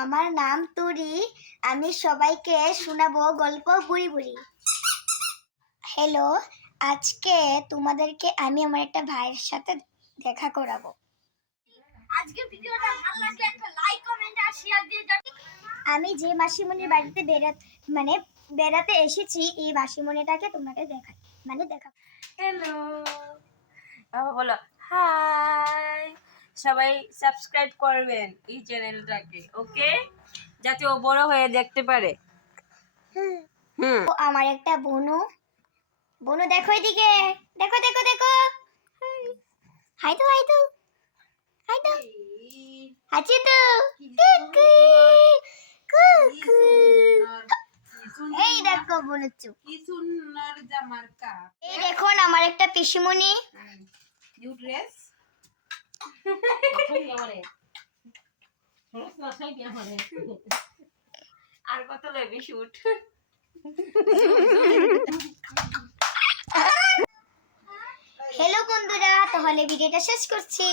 আমার নাম তুরি। আমি সবাইকে শোনাবো গল্প বুড়ি বুড়ি। হ্যালো, আজকে তোমাদেরকে আমি আমার একটা ভাইয়ের সাথে দেখা করাবো। আজকে ভিডিওটা ভালো লাগলে একটা লাইক কমেন্ট আর শেয়ার দিয়ে দাও। আমি যে মাসিমণির বাড়িতে বেড়াতে এসেছি, এই মাসিমণিটাকে তোমাকে দেখাই, দেখা। হ্যালো, বলো হাই। সবাই সাবস্ক্রাইব করবেন এই চ্যানেলটাকে, ওকে, যাতে ও বড় হয়ে দেখতে পারে। আমার একটা বোনু দেখো এদিকে, দেখো দেখো দেখো, হাই তো হাই তো হাই তো, আছি তো, কুকু কুকু। এই দেখো বোনুচু, কি সুন্দর জামার কাপ। এই দেখুন আমার একটা পিসিমণি। ইউ ড্রেস আর কত লেবি শুট। হ্যালো বন্ধুরা, তাহলে ভিডিওটা শেষ করছি।